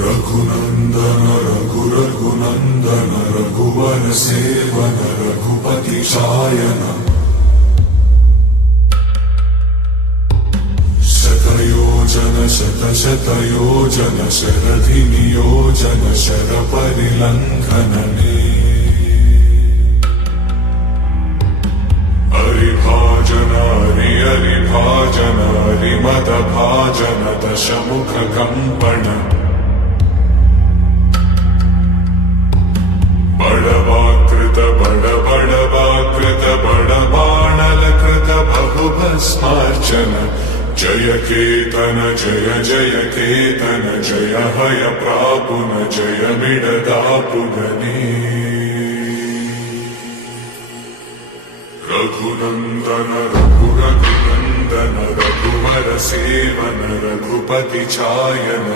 रघुनंदन रघुनंदन रघुवर seven Raghupati Shayan शतयोजन शरधि नियोजन sir परिलंघनने हरिभाजन हरिभाजन हरिमद भाजन दशमुख कंपन बड़वाकृत बड़वाकृत बड़बाणलकृत बहुभस्मार्चन जय केतन जय केतन जय हय प्रापुन जय मिडदापुगने रघुनंदन रघुनंदन रघुवर सेवन रघुपति चायन